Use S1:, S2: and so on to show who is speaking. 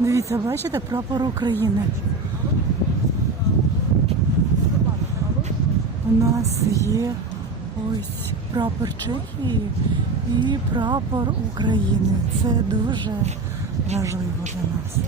S1: Дивіться, бачите прапор України. У нас є ось прапор Чехії і прапор України. Це дуже важливо для нас.